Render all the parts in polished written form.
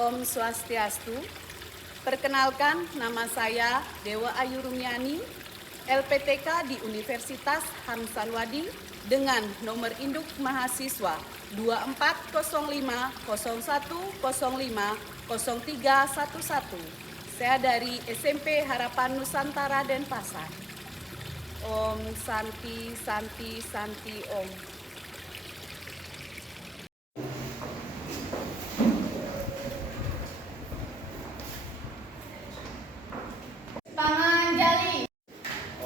Om Swastiastu. Perkenalkan, nama saya Dewa Ayu Rumiani, LPTK di Universitas Hamsanwadi dengan nomor induk mahasiswa 240501050311. Saya dari SMP Harapan Nusantara Denpasar. Om Santi Santi Santi Om. Tangan jali.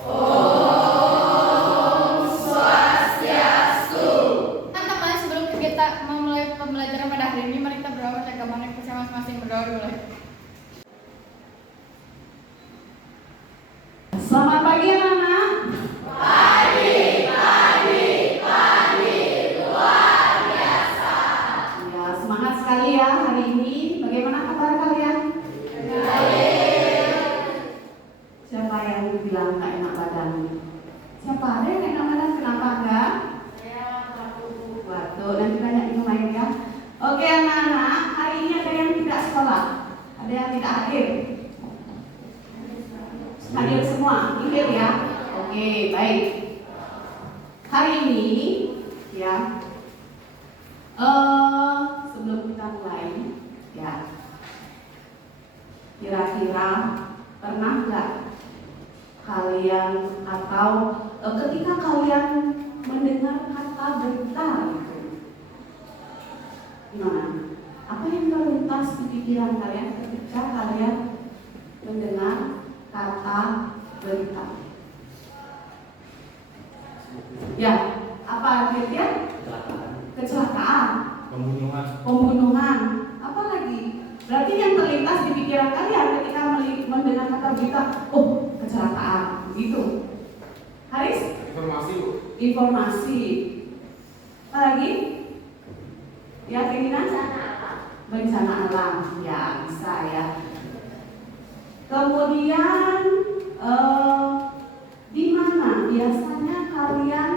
Om Swastiastu. Teman-teman, sebelum kita memulai pembelajaran pada hari ini, mari kita berdoa pada agama kita masing-masing. Berdoa dulu. Selamat pagi anak-anak. Pagi, luar biasa. Ya, semangat sekali ya hari ini. Bagaimana kabar kalian? Baik. Siapa yang bilang gak enak badan? Siapa ada yang enak badan? Kenapa enggak? Saya Batuk, nanti banyak minum air ya. Oke anak-anak, hari ini ada yang tidak sekolah, ada yang tidak hadir. Hadir semua, hadir ya. Oke, baik. Hari ini ya, sebelum kita mulai ya, kira-kira pernah nggak kalian atau ketika kalian mendengar kata berita gitu, gimana? Apa yang terlintas di pikiran kalian ketika kalian mendengar kata berita? Ya, apa artinya? Kecelakaan, pembunuhan, apa lagi? Berarti yang terlintas di pikiran kalian ketika mendengar kata berita, oh kecelakaan, gitu. Haris? Informasi. Apa lagi? Ya, keinginan? Bencana alam, ya bisa ya. Kemudian di mana biasanya kalian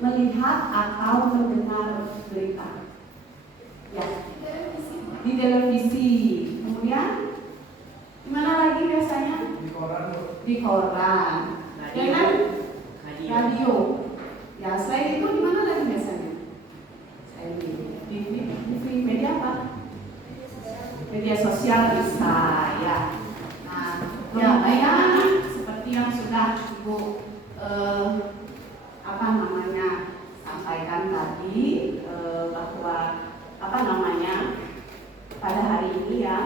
melihat atau mendengar berita? Ya, di televisi. Kemudian di mana lagi biasanya? Di koran. Dengan radio. Ya, selain itu di mana lagi biasanya? Di media apa? Media sosial bisa ya. Nah, ya baik seperti yang sudah Ibu sampaikan tadi bahwa pada hari ini ya,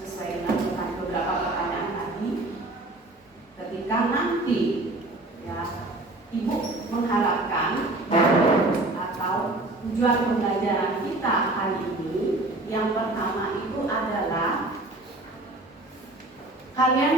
sesuai dengan beberapa pertanyaan tadi, ketika nanti ya Ibu mengharapkan atau tujuan pembelajaran kita hari ini yang pertama itu adalah kalian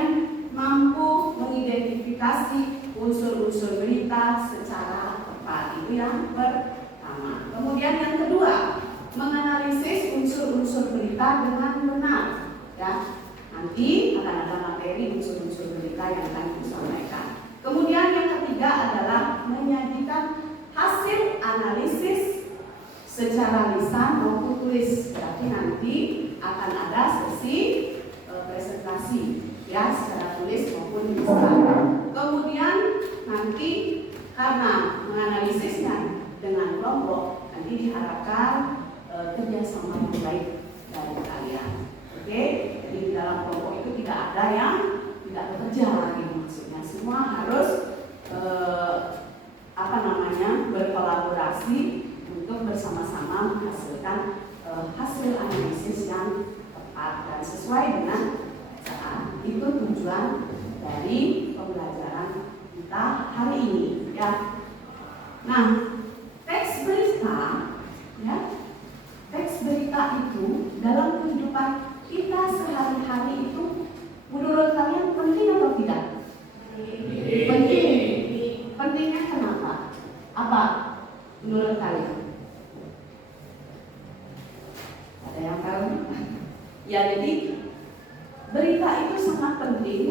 mampu mengidentifikasi unsur-unsur berita secara tepat. Itu yang pertama. Kemudian yang kedua, menganalisis unsur-unsur berita dengan benar. Ya, nanti akan ada materi unsur-unsur berita yang akan disampaikan. Kemudian yang ketiga adalah menyajikan hasil analisis secara lisan maupun tulis. Berarti nanti akan ada sesi presentasi ya secara tulis maupun lisan. Kemudian nanti karena menganalisisnya dengan kelompok, nanti diharapkan kerjasama yang baik dari kalian. Oke, jadi di dalam kelompok itu tidak ada yang tidak bekerja lagi, maksudnya semua harus berkolaborasi untuk bersama-sama menghasilkan hasil analisis yang tepat dan sesuai dengan bacaan. Itu tujuan dari pembelajaran kita hari ini ya. Nah, teks berita ya, teks berita itu dalam kehidupan kita sehari-hari itu menurut kalian penting atau tidak? Penting. Pentingnya kenapa? Apa menurut kalian? Ada yang tahu? Ya, jadi berita itu sangat penting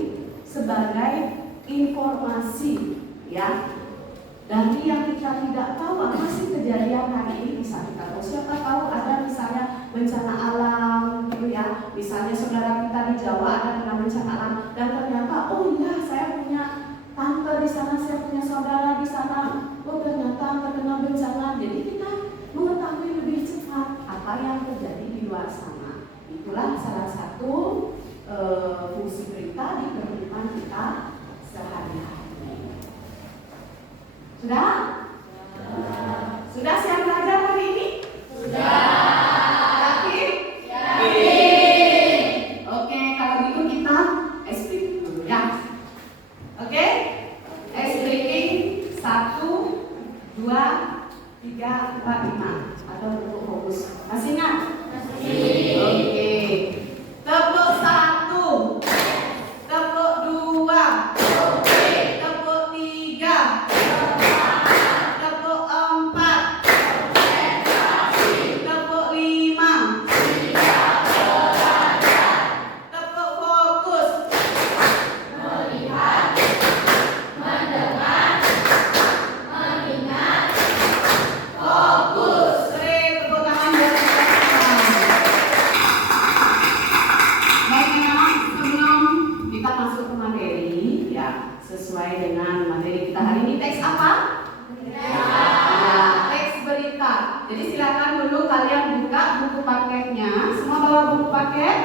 sebagai informasi ya. Dari yang kita tidak tahu apa sih kejadian hari ini bisa kita tahu. Siapa tahu ada misalnya bencana alam bencana alam dan ternyata oh iya saya punya tante di sana, saya punya saudara di sana, oh ternyata terkena bencana. Jadi kita mengetahui lebih cepat apa yang terjadi di luar sana. Itulah salah satu fungsi berita di kehidupan kita sehari-hari. Sudah? Sudah siap belajar hari ini? Sudah. Yakin? Yakin. Oke, kalau gitu kita ice breaking dulu ya. Oke? Ice breaking 1, 2, 3, 4, 5 atau bentuk fokus. Masih ingat? Masih. Oke. Tepuk 1, tepuk 2, tepuk 3, tepuk 4, tepuk 5, tepuk fokus. Melihat, mendengar, mengingat, fokus. Sore, tepuk tangan buat kita semua. Baik, memang sebelum kita masuk ke materi, ya sesuai dengan materi kita hari ini, teks apa? Ya, teks berita. Jadi silakan dulu kalian buka buku paketnya. Semua bawa buku paket?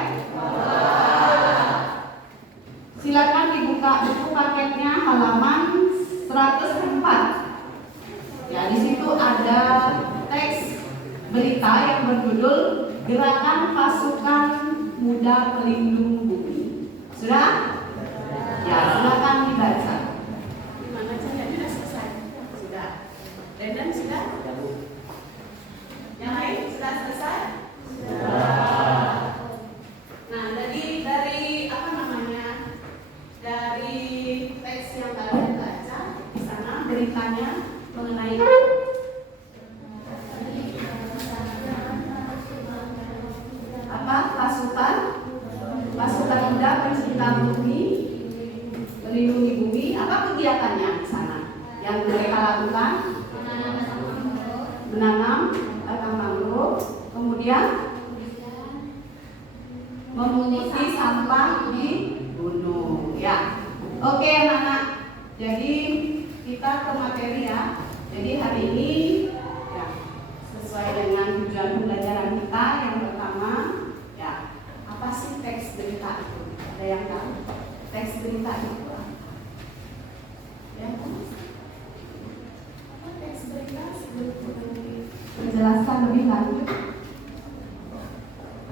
Silakan dibuka buku paketnya halaman 104. Ya, di situ ada teks berita yang berjudul Gerakan Pasukan Muda Pelindung Bumi. Sudah? Ya, silakan dibaca. Gimana caranya? Sudah selesai? Sudah. Renden sudah? Yang lain sudah selesai? Nah, dari apa namanya? Dari teks yang kalian baca di sana beritanya mengenai apa? Pasukan muda pencinta bumi, melindungi bumi. Apa kegiatannya di sana? Yang mereka lakukan? Menanam batang mangrove, kemudian memunguti sampah di gunung. Ya, oke anak-anak. Jadi kita ke materi ya. Jadi hari ini ya, sesuai dengan tujuan pembelajaran kita yang pertama, ya apa sih teks berita itu? Ada yang tahu? Teks berita itu apa? Ya, apa teks berita? Sebelum menjelaskan lebih lanjut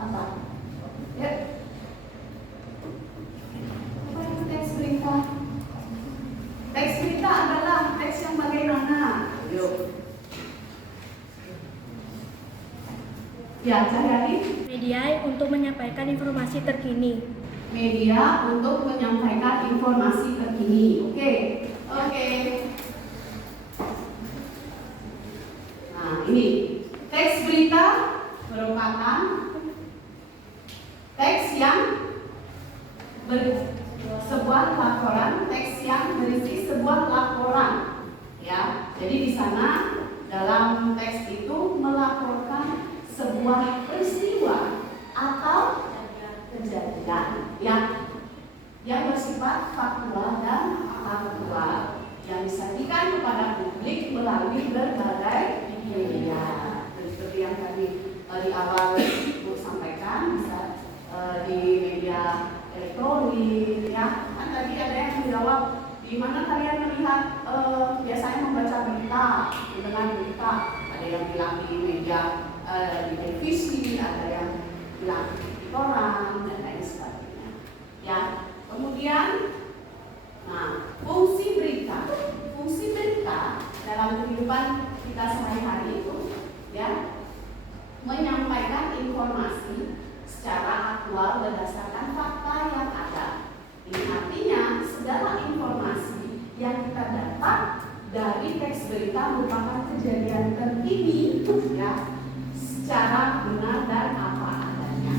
apa? Ya. Apa itu teks berita? Teks berita adalah teks yang bagaimana? Yuk. Ya, Cahyani. Media untuk menyampaikan informasi terkini. Media untuk menyampaikan informasi terkini. Oke. Nah, ini teks berita merupakan teks yang sebuah laporan, teks yang berisi sebuah laporan. Ya, jadi di sana dalam teks itu melaporkan sebuah peristiwa atau kejadian yang bersifat faktual dan aktual yang disajikan kepada publik melalui berbagai media. Seperti yang tadi di awal Ibu sampaikan, bisa di media elektronik, ya. Kan tadi ada yang menjawab, di mana kalian melihat biasanya membaca berita, mendengar berita. Ada yang bilang di media di televisi, ada yang bilang di koran dan lain sebagainya. Ya, kemudian, nah fungsi berita dalam kehidupan kita sehari-hari itu, ya, menyampaikan informasi secara aktual berdasarkan fakta yang ada. Ini artinya segala informasi yang kita dapat dari teks berita merupakan kejadian terkini, ya, secara benar dan apa adanya.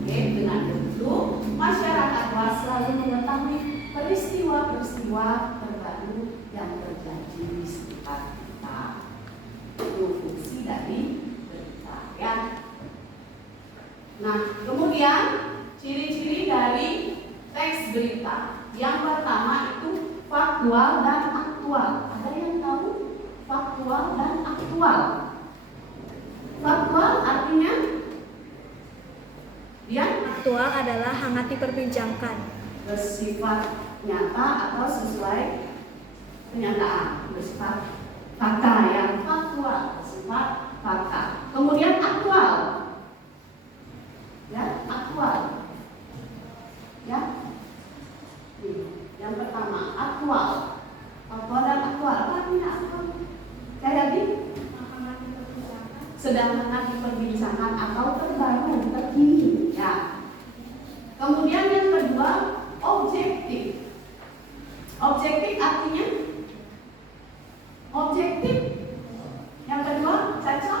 Oke, dengan begitu masyarakat luas selalu mengetahui peristiwa-peristiwa terbaru yang terjadi di sekitar kita. Itu fungsi dari berita, ya. Nah, kemudian ciri-ciri dari teks berita. Yang pertama itu faktual dan aktual. Ada yang tahu faktual dan aktual? Faktual artinya dia Aktual adalah hangat diperbincangkan. bersifat nyata atau sesuai kenyataan, bersifat fakta. Yang faktual bersifat fakta. Kemudian aktual, ya aktual, ya. Yang pertama aktual, faktual dan aktual. Apa artinya aktual? Jadi sedang hangat diperbincangkan atau terbaru, terkini, ya. Kemudian yang kedua objektif. Objektif artinya objektif. Yang kedua Caca,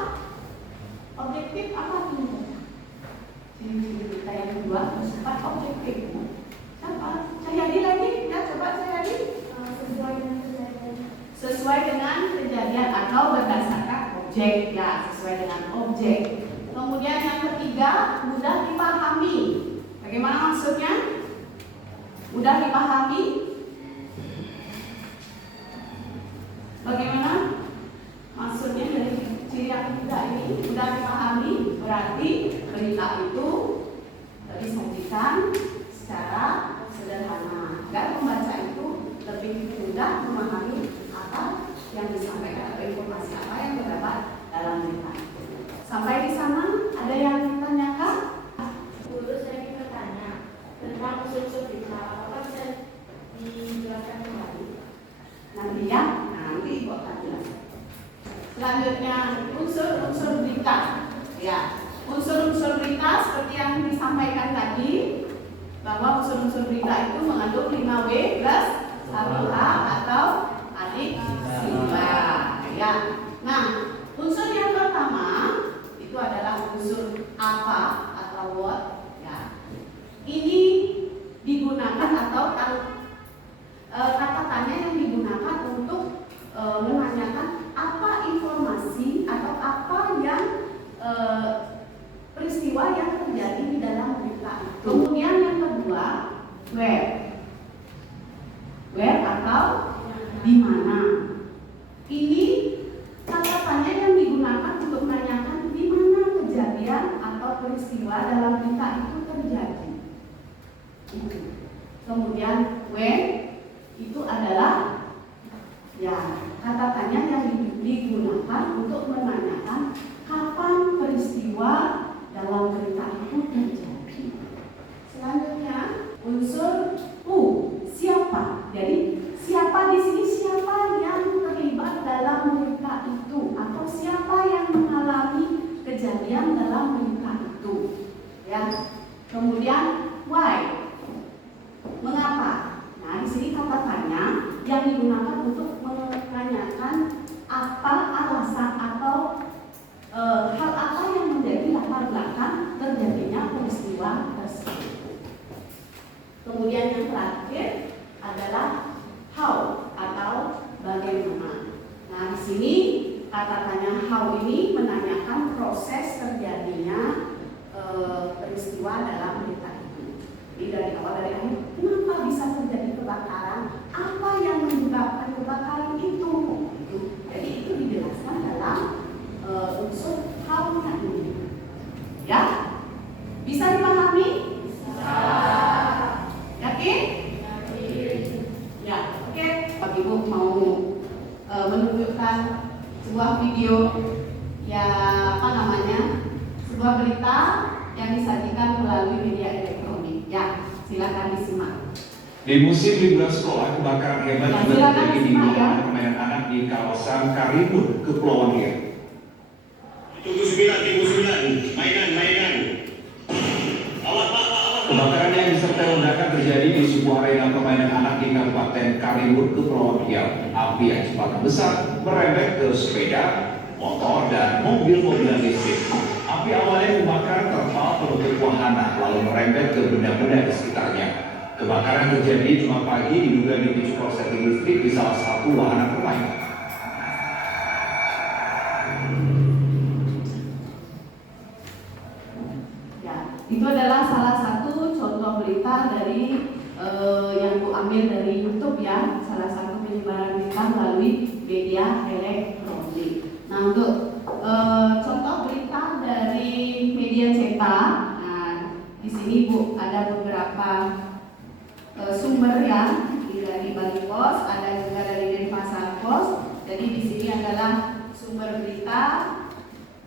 objektif apa artinya? Ciri-ciri berita yang kedua bersifat objektif. Siapa? Cahyadi lagi, ya coba Cahyadi. Sesuai dengan kejadian atau berdasarkan objek, ya sesuai dengan objek. Kemudian yang ketiga mudah dipahami. Bagaimana maksudnya? Mudah dipahami? Bagaimana maksudnya dari ciri yang ketiga ini? Mudah dipahami berarti berita itu disajikan secara sederhana agar pembaca itu lebih mudah memahami apa yang disampaikan atau informasi apa yang terdapat dalam berita. Sampai di sana ada yang ditanyakan? Guru, saya ingin bertanya tentang unsur-unsur berita. Apakah bisa dijelaskan kembali? Nanti ya, nanti Ibu akan jelaskan. Selanjutnya unsur-unsur berita. Ya, unsur-unsur berita seperti yang disampaikan tadi bahwa unsur-unsur berita itu mengandung 5W plus 1H atau adik sila. Ya. Nah, unsur yang pertama itu adalah unsur apa atau what. Ya. Ini digunakan atau kata tanya yang digunakan untuk menanyakan apa informasi atau apa yang peristiwa yang terjadi di dalam berita itu. Kemudian yang kedua, where. Where atau di mana. Ini kata tanya yang digunakan untuk menanyakan di mana kejadian atau peristiwa dalam berita itu terjadi. Kemudian when itu adalah ya kata tanya yang digunakan untuk menanyakan kapan peristiwa dalam berita itu terjadi. Selanjutnya unsur who, siapa. Jadi siapa di sini, siapa yang terlibat dalam berita itu atau siapa yang mengalami kejadian dalam berita itu. Ya. Kemudian why, mengapa. Nah, di sini kata tanya yang digunakan untuk menanyakan apa alasan atau hal apa yang menjadi latar belakang terjadinya peristiwa tersebut. Kemudian yang terakhir adalah how atau bagaimana. Nah, di sini kata tanya how ini menanyakan proses terjadinya peristiwa dalam berita itu. Jadi dari awal dari akhir, kenapa bisa terjadi kebakaran? Apa yang menyebabkan kebakaran itu? Jadi itu dijelaskan dalam unsur how-nya ini. Ya? Bisa dipahami? Bisa. Yakin? Yakin. Ya, oke. Pak Ibu mau menunjukkan sebuah video ya apa namanya? Sebuah berita yang disajikan melalui media elektronik. Ya, silakan disimak. Di musim liburan sekolah, kebakaran hebat juga terjadi di ruangan permainan anak di kawasan Karimun, Kepulauan Riau. Tunggu 9, mainan. Awas Pak. Kebakaran yang disertai ledakan terjadi di sebuah arena permainan anak di Kabupaten Karimun, Kepulauan Riau. Api yang cepat membesar merembet ke sepeda, motor, dan mobil-mobilan listrik. Api awalnya membakar terpal penutup wahana, lalu merembet ke benda-benda di sekitarnya. Kebakaran terjadi Jumat pagi diduga dipicu korsleting listrik di salah satu wahana permainan. Ya, itu adalah salah satu contoh berita dari yang ku ambil dari YouTube ya, salah satu penyebaran berita melalui media elektronik. Nah, untuk contoh berita dari media cetak, nah di sini Bu ada beberapa sumber ya, dari Bali Pos, ada juga dari Denpasar Pos. Jadi di sini adalah sumber berita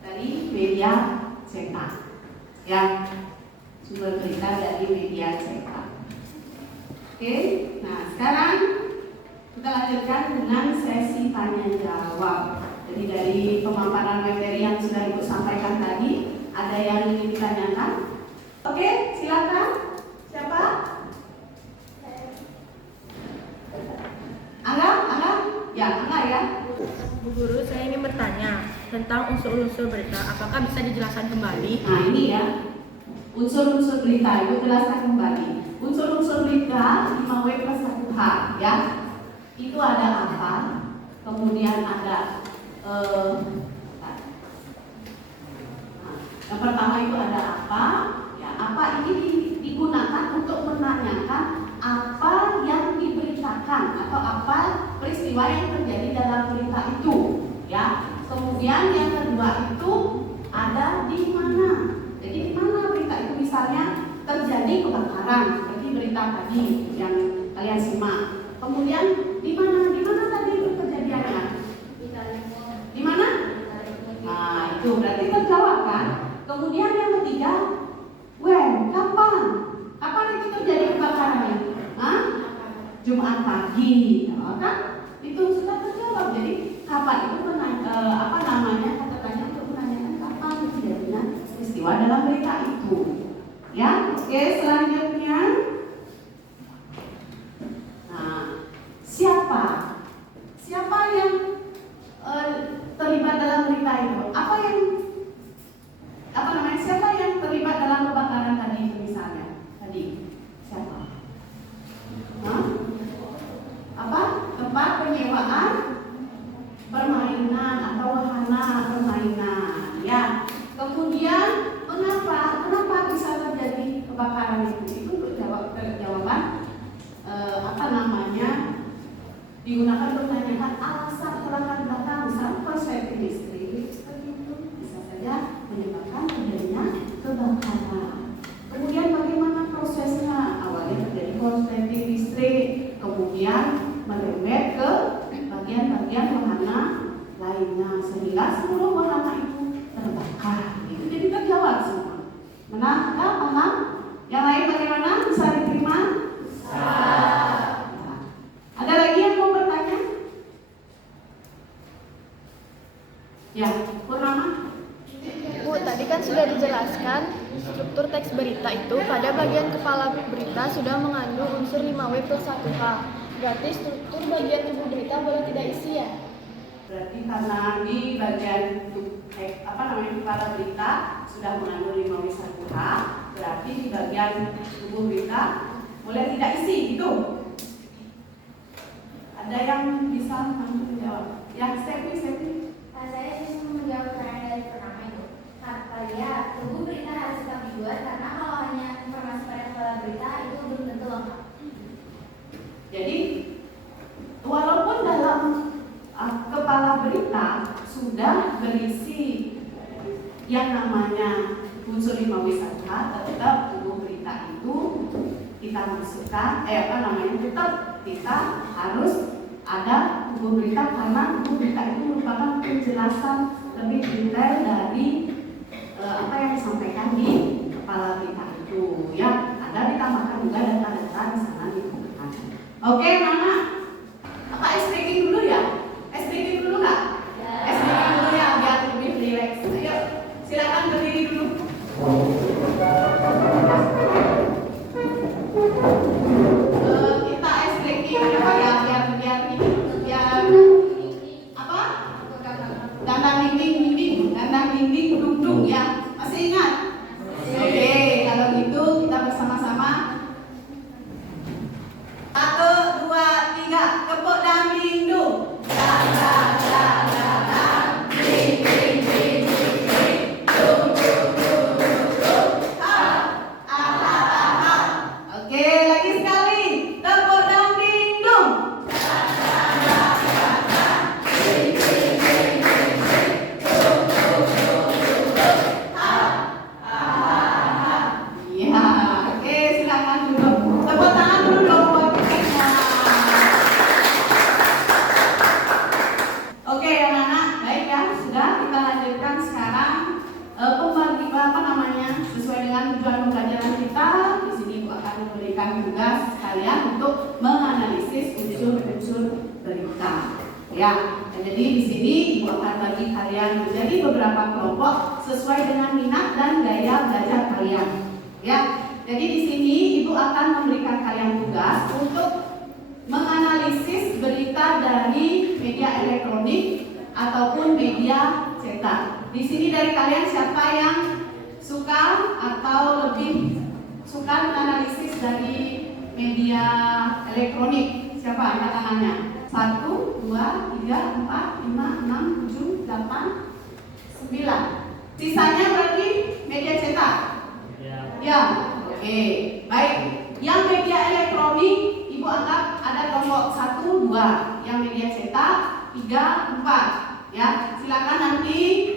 dari media cetak, ya, sumber berita dari media cetak. Oke, nah sekarang kita lanjutkan dengan sesi tanya jawab. Jadi dari pemaparan materi yang sudah Ibu sampaikan tadi, ada yang ingin ditanyakan? Oke, silakan. Siapa? Angga? Ya, Angga ya. Bu Guru, saya ingin bertanya tentang unsur-unsur berita. Apakah bisa dijelaskan kembali? Nah ini ya, unsur-unsur berita, Ibu jelaskan kembali. Unsur-unsur berita 5W plus 1H ya. Itu ada apa? Kemudian ada yang pertama itu ada apa? Ya, apa ini digunakan untuk menanyakan apa yang diberitakan atau apa peristiwa yang terjadi dalam berita itu, ya. Kemudian yang kedua itu ada di mana. Jadi di mana berita itu, misalnya terjadi kebakaran seperti berita tadi yang kalian simak. Kemudian di mana tadi itu kejadiannya? Di mana? Nah, itu berarti terjawab kan? Kemudian yang ketiga, when, kapan? Kapan itu terjadi kebakarannya? Hah? Jumat pagi, kan? Itu sudah terjawab. Jadi kapan itu kata tanya untuk menanyakan kapan terjadinya peristiwa dalam berita itu. Ya, oke, selanjutnya. Nah, siapa yang terlibat dalam berita itu? Siapa yang terlibat dalam kebakaran tadi itu misalnya? Siapa? Tempat penyewaan permainan atau wahana permainan, ya. Kemudian kenapa bisa terjadi kebakaran itu? Itu untuk jawaban digunakan untuk menanyakan alasan latar belakang, misalnya korsleting listrik seperti itu bisa saja menyebabkan terjadinya kebakaran. Kemudian bagaimana prosesnya? Awalnya terjadi korsleting listrik, kemudian merembet ke bagian-bagian wahana lainnya sehingga seluruh wahana itu terbakar. Itu jadi terjawab semua. Benar? Paham? Yang lain bagaimana? Bisa diterima? Ada lagi yang mau bertanya? Ya, Purnama. Bu, tadi kan sudah dijelaskan struktur teks berita itu pada bagian kepala berita sudah mengandung unsur 5W plus 1H. Berarti struktur bagian tubuh berita boleh tidak isi ya? Berarti karena di bagian kepala berita sudah mengandung 5W 1H, berarti di bagian tubuh berita boleh tidak isi, gitu. Ada yang bisa langsung menjawab? Yang Stephanie? Saya bisa menjawab pertanyaan dari pertama itu. Kata dia, tubuh berita harus tetap dibuat karena kalau hanya informasi pada kepala berita itu belum tentu lengkap. Jadi walaupun dalam kepala berita sudah berisi yang namanya unsur 5W 1H, tetap tubuh berita itu kita masukkan, tetap kita harus ada tubuh berita karena tubuh berita itu merupakan penjelasan lebih detail dari apa yang disampaikan di kepala berita itu, ya. Ada ditambahkan juga data-data di sana ditambahkan. Oke, Mama. Apa ice breaking dulu ya? Ice breaking dulu nggak? Ice breaking dulu ya, biar lebih relax. Ayo, silakan berdiri dulu. Kita ice breaking apa ya? Biar apa? Dandang dinding, dung ya. Masih ingat? Ya, jadi di sini Ibu akan bagi kalian menjadi beberapa kelompok sesuai dengan minat dan gaya belajar kalian. Ya, jadi di sini Ibu akan memberikan kalian tugas untuk menganalisis berita dari media elektronik ataupun media cetak. Di sini dari kalian siapa yang suka atau lebih suka menganalisis dari media elektronik? Siapa? Angkat tangannya. 1, 2, 3, 4, 5, 6, 7, 8, 9. Sisanya berarti media cetak? Ya. Oke, baik. Yang media elektronik Ibu anggap ada kelompok 1, 2. Yang media cetak 3, 4. Ya, silakan nanti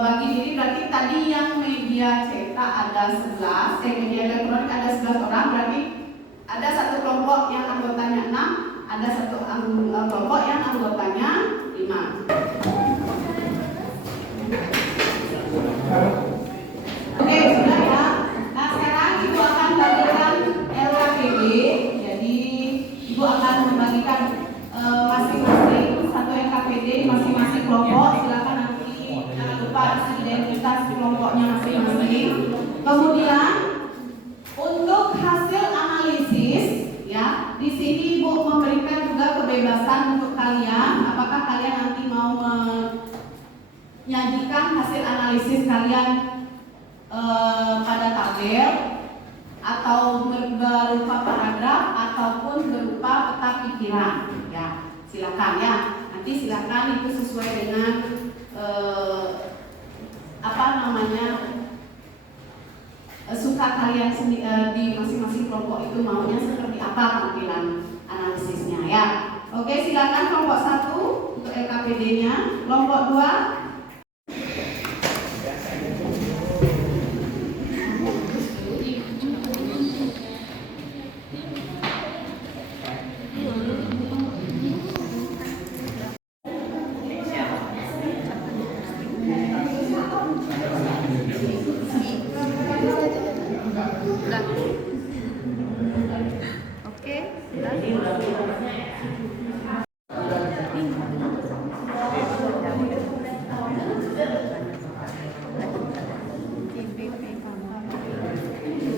bagi diri. Berarti tadi yang media cetak ada 11, media elektronik ada 11 orang. Berarti ada satu kelompok yang anggotanya 6. Ada satu kelompok yang anggotanya 5. Oke, sudah ya. Nah, sekarang Ibu akan bagikan LKPD. Jadi Ibu akan membagikan masing-masing satu LKPD masing-masing kelompok. Silakan nanti jangan lupa identitas kelompoknya masing-masing. Kemudian untuk hasil analisis, ya, di sini Ibu memberikan juga kebebasan untuk kalian. Apakah kalian nanti mau menyajikan hasil analisis kalian pada tabel atau berupa paragraf ataupun berupa peta pikiran? Ya, silakan ya. Nanti silakan itu sesuai dengan suka kalian di masing-masing kelompok itu maunya seperti apa tampilan analisisnya ya. Oke, silakan kelompok 1 untuk LKPD-nya, kelompok 2.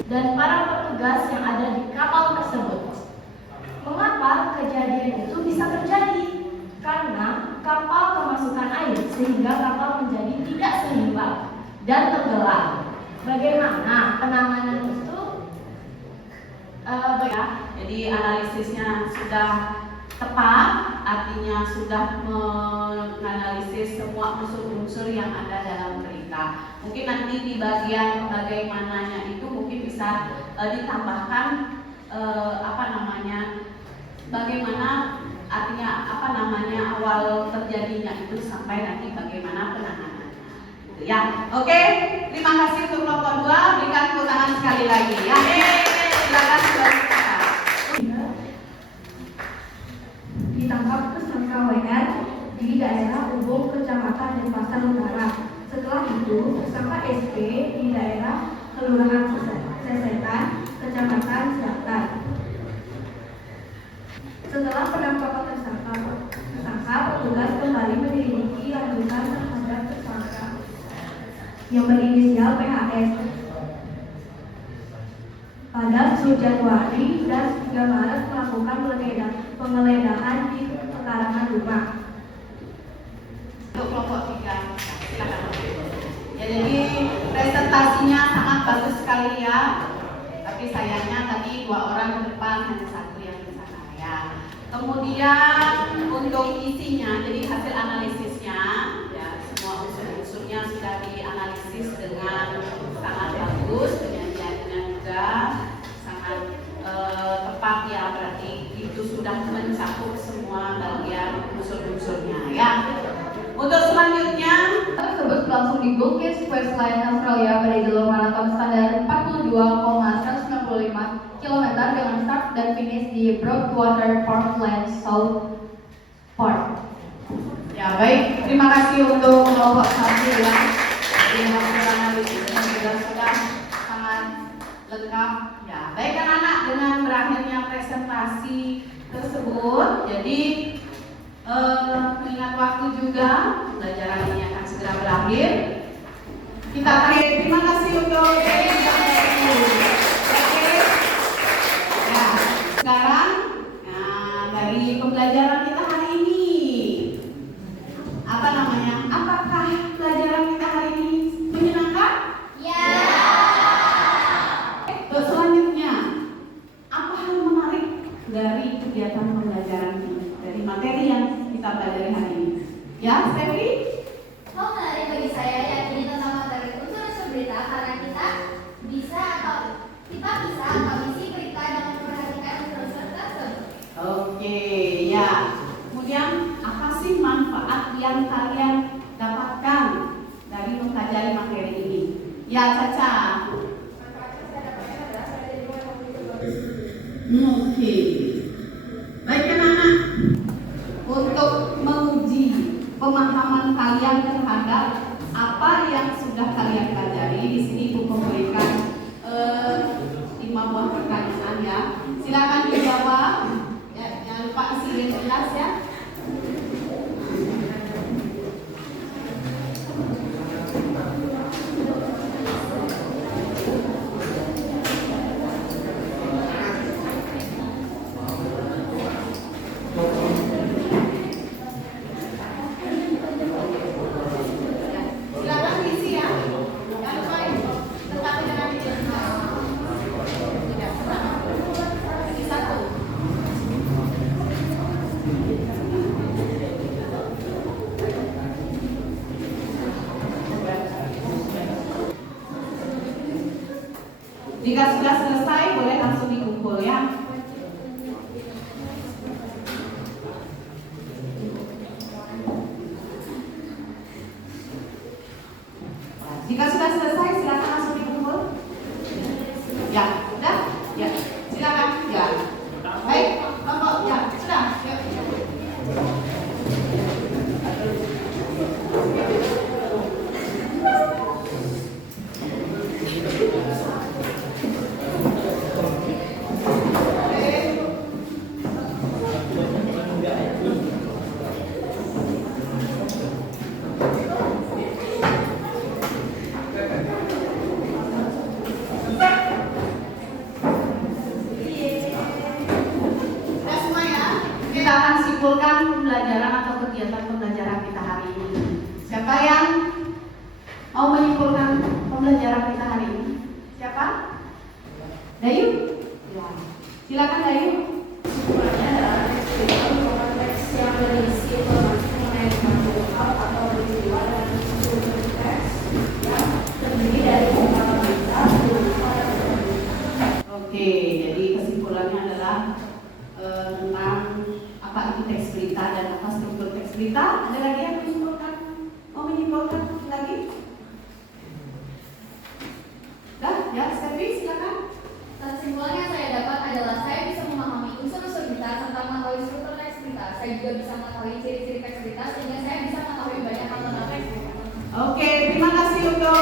Dan para petugas yang ada di kapal tersebut. Mengapa kejadian itu bisa terjadi? Karena kapal kemasukan air sehingga kapal menjadi tidak seimbang dan tenggelam. Bagaimana penanganan itu? Jadi analisisnya sudah tepat, artinya sudah menganalisis semua unsur-unsur yang ada dalam berita. Mungkin nanti di bagian bagaimananya itu mungkin bisa ditambahkan bagaimana artinya awal terjadinya itu sampai nanti bagaimana penanganannya. Ya, oke. Terima kasih untuk kelompok 2. Berikan tepuk tangan sekali lagi. Ya, silakan saudara. Ditangkap tersangka WR di daerah Ubung, Kecamatan Denpasar Utara. Setelah itu, tersangka SP di daerah Kelurahan Sesetan, Kecamatan Selatan. Setelah penangkapan tersangka, petugas kembali menyelidiki lanjutan terhadap tersangka yang berinisial PHS. Pada 10 Januari dan 3 Maret melakukan penggeledahan di pekarangan rumah. Untuk kelompok 3, silakan. Ya, jadi presentasinya sangat bagus sekali ya. Tapi sayangnya tadi 2 orang ke depan, hanya 1 yang di sana ya. Kemudian untuk isinya, jadi hasil analisisnya, ya semua unsur-unsurnya sudah dianalisis dengan sangat bagus, penyajiannya juga sangat tepat ya, berarti itu sudah mencakup semua bagian unsur-unsurnya ya. Untuk selanjutnya Tersebut berlangsung di Gold Coast Queensland, Australia pada jalur maraton standar 42,195 km dengan start dan finish di Broadwater Parkland South Park. ya baik, terima kasih untuk kelompok 1 ya. Jadi hasil analisisnya sudah sangat lengkap ya. Baik anak-anak, dengan berakhirnya presentasi tersebut, jadi Mengingat waktu juga, pembelajaran ini akan segera berakhir. Kita akan terima kasih untuk yang Oke. Ya, sekarang dari pembelajaran kita hari ini, apa namanya? Apakah pelajaran kita hari ini menyenangkan? Ya. Selanjutnya, apa hal menarik dari kegiatan pembelajaran ini, dari materi yang kita pelajari hari ini? Ya, Stephanie? Hal menarik bagi saya yakni tentang materi unsur-unsur berita karena kita bisa atau mengisi berita dan memperhatikan unsur-unsur tersebut. Oke, ya. Kemudian apa sih manfaat yang kalian dapatkan dari mempelajari materi ini? Ya, Caca. Oke. Baik anak-anak. Untuk menguji pemahaman kalian terhadap apa yang sudah kalian pelajari, di sini Ibu memberikan 5 buah pertanyaan ya. Silakan dijawab. Ya, jangan lupa isi identitas ya. Silakan diisi ya. Jangan lupa tetapi dengan identitas. Ya, senang. Ini 1. Jika sudah selesai, boleh langsung dikumpul ya. Jika sudah selesai, silakan langsung dikumpul. Ya, sudah? Ya, silakan. Ya. Baik, kelompok. Ya, sudah. Yuk. Sudah semua ya? Kita akan simpulkan pembelajaran atau kegiatan pembelajaran kita hari ini. Siapa yang mau menyimpulkan pembelajaran kita hari ini? Siapa? Dayu? Ya. Silakan Dayu. Semuanya adalah teks berita merupakan teks yang berisi informasi mengenai suatu hal atau peristiwa dengan unsur teks yang terdiri dari beberapa berita, berupa dan Oke, jadi kesimpulannya adalah tentang apa itu teks berita dan apa struktur teks berita. Ada lagi yang menyimpulkan? Mau menyimpulkan lagi? Dah, ya, Stevi, silakan. Kesimpulan yang saya dapat adalah saya bisa memahami unsur-unsur berita serta mengetahui struktur teks berita. Saya juga bisa mengetahui ciri-ciri teks berita sehingga saya bisa mengetahui banyak hal tentang teks berita. Oke, terima kasih untuk